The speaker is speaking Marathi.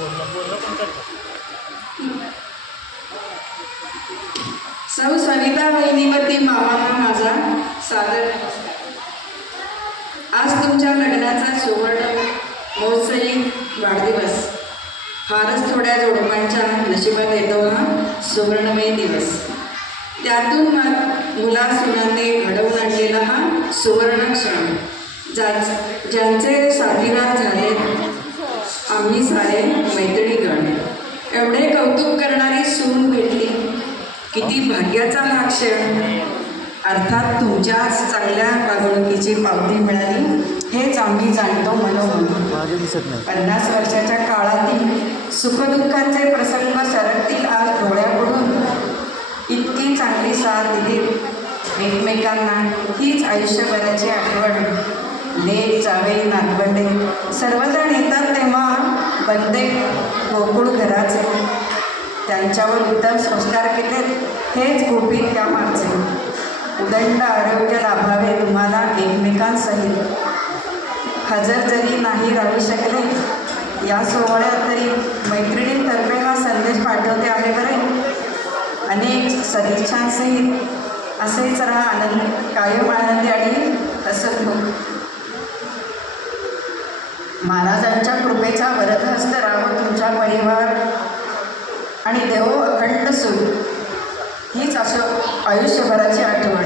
सौ सविता वहिनीवरती मामांना माझा सादर नमस्कार. आज तुमच्या लग्नाचा सुवर्ण महोत्सवी वाढदिवस. फारच थोड्या जोडपांच्या नशिबात येतो हा सुवर्णमय दिवस. त्यातून मुला सुनांनी घडवून आणलेला हा सुवर्ण क्षण, ज्यांचे साथीदार झाले आम्ही सारे मैत्रिणीगण. एवढे कौतुक करणारी सून भेटली, किती भाग्याचा हा क्षण. अर्थात तुमच्याच चांगल्या वागणुकीची पावती मिळाली हेच आम्ही जाणतो मनोमन. 50 वर्षाच्या काळातील सुखदुःखाचे प्रसंग सरकतील आज डोळ्यापुढून. इतकी चांगली साथ दिली एकमेकांना, हीच आयुष्यभराची आठवण. लेक जावई नातवंडे सर्वजण येतात तेव्हा बनते गोकुळ घराचे. त्यांच्यावर उत्तम संस्कार केलेत हेच गुपित त्या मागचे. उदंड आरोग्य लाभावे तुम्हाला एकमेकांसहित. हजर जरी नाही राहू शकले या सोहळ्यात तरी मैत्रिणींतर्फे हा संदेश पाठवते आहे बरे. अनेक सदिच्छांसहित असेच राहा कायम आनंदी आणि हसतमुख. महाराजांच्या कृपेचा वरदहस्त राहो तुमच्या परिवार आणि देवो अखंड सुख. हीच असं आयुष्यभराची आठवण.